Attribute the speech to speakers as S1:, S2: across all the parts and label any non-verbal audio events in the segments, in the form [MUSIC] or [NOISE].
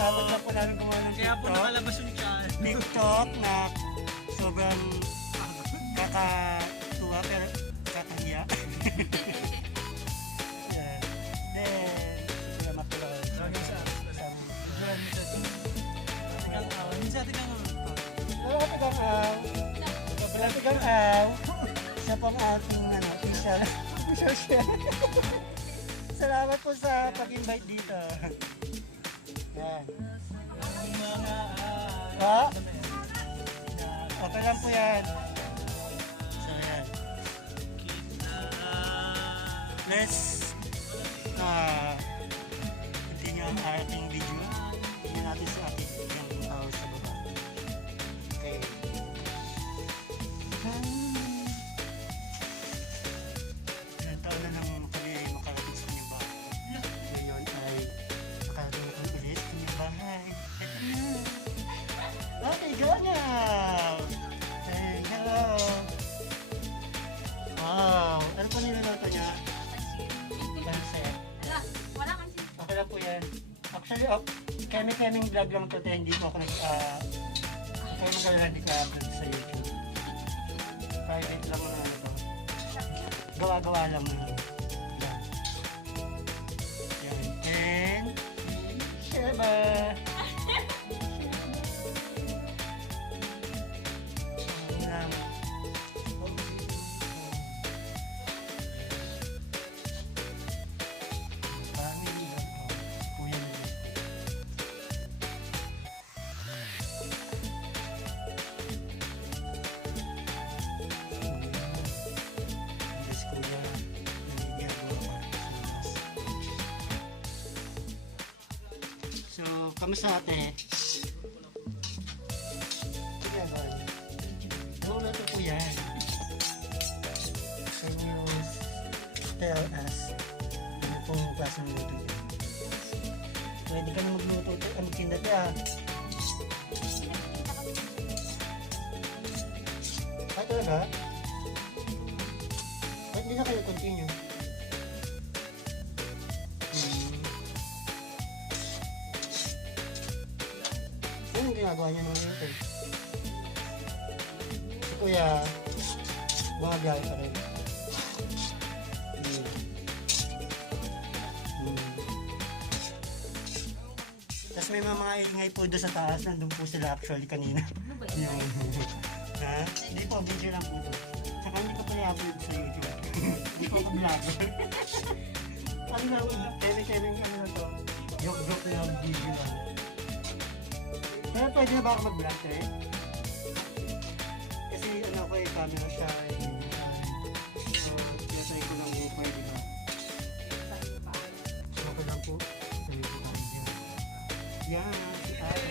S1: Tapos na po namin gumawa ng
S2: Kaya po
S1: TikTok.
S2: nakalabas yung chan.
S1: TikTok na sobrang kakatuwa pero kakahiya. [LAUGHS] yeah. Then, salamat po.
S2: Maraming sa Maraming sa Tigang aw. Hindi sa tigang aw.
S1: Salamat po kang aw. Salamat po kang aw. Siya pong ating ano, official. Official siya. Salamat po sa pag-invite dito. Ha? Okay lang po yan. So yan. Let's kemi-keming vlog lang to. Hindi ko ako nag, ah, kaya mag hindi ko upload sa YouTube. Private lang na ano to. Gawa-gawa lang na. So, kamusta ate? Boy. Ano ito kuya? Can you tell us ano pong klaseng luto niyo? Pwede ka na magluto, ah, magtinda ka. Ah, talaga? Ba't hindi na kayo continue? Ginagawa niya ngayon, te? Si Kuya, bumabiyahe pa rin. Hmm. Hmm. Tapos may mga mga ingay po doon sa taas, nandun po sila actually kanina.
S3: Ano ba yun? [LAUGHS]
S1: ha? Hindi po, video lang po ito. Tsaka hindi ko pa i-upload sa YouTube. hindi ko ako vlogger. ano lang, keme-keme ano na to. Joke-joke lang video lang. Pero pwede na ba ako mag-vlog? Kasi ano ko eh, camera siya eh. So, tinatry ko lang kung pwede ba. So, okay lang po. Tuloy ko lang yun. Yan, si Ate.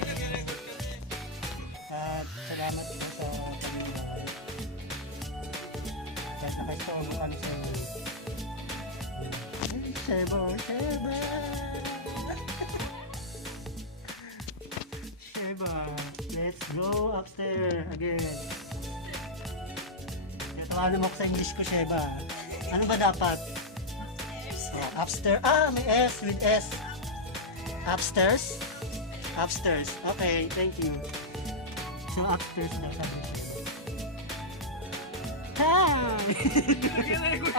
S1: At salamat po sa pag-ibig. Kahit nakastorbo kami sa inyo. Sheba, Sheba! Sheba, let's go upstairs again. Natawanan mo ako sa English ko, Sheba. Ano ba dapat? Oh, upstairs. Ah, may S with S. Upstairs? Upstairs. Okay, thank you. So, upstairs na sabi ko. Hi!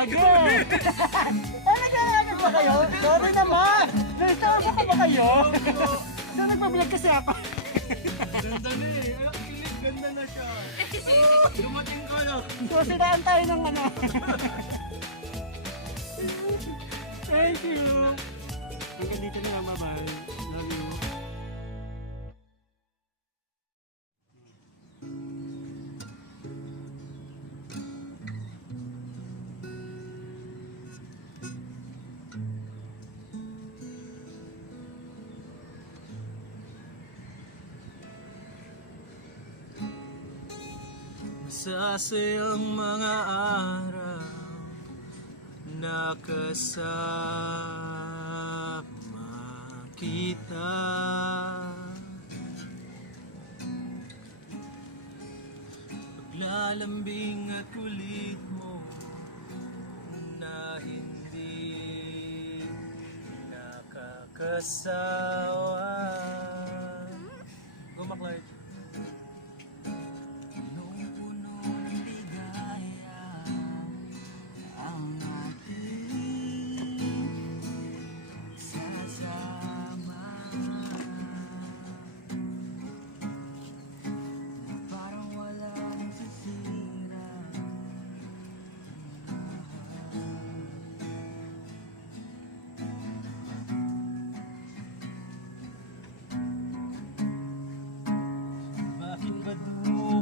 S1: Again! Ano naglalapit ba kayo? Sorry naman! Nagtawag ko ba kayo? [LAUGHS] so, nagpa-vlog kasi ako.
S2: Ganda na eh. Kilig, ganda na siya. Dumating ka na.
S1: So, sinaan tayo ng ano. Thank you! Hanggang dito na lang, bye-bye.
S2: Masasayang mga araw Nakasama kita Paglalambing at kulit mo Na hindi nakakasawa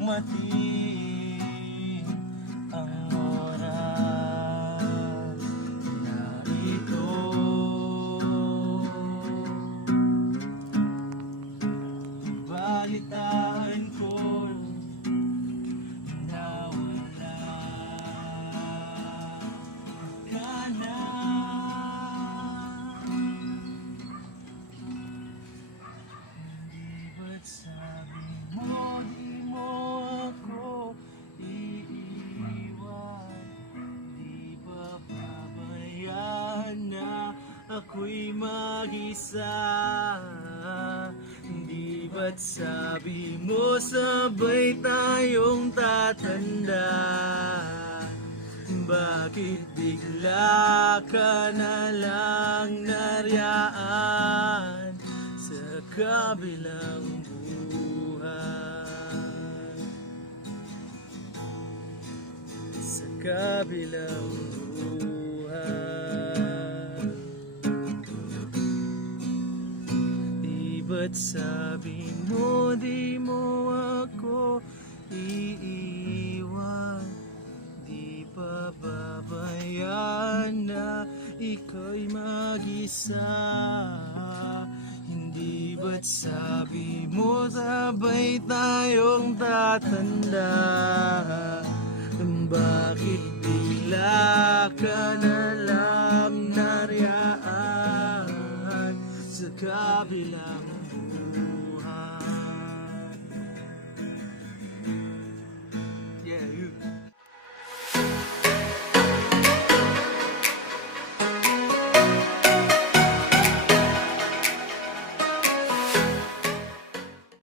S2: dumating mag-isa. Di ba't sabi mo sabay tayong tatanda? Bakit bigla ka na lang naryaan Sa kabilang buhay? Sa kabilang buhay ba't sabi mo di mo ako iiwan. Di pa babayaan na ikaw'y mag-isa. Hindi ba't sabi mo sabay tayong tatanda. Bakit bigla ka na lang naryaan Sa kabilang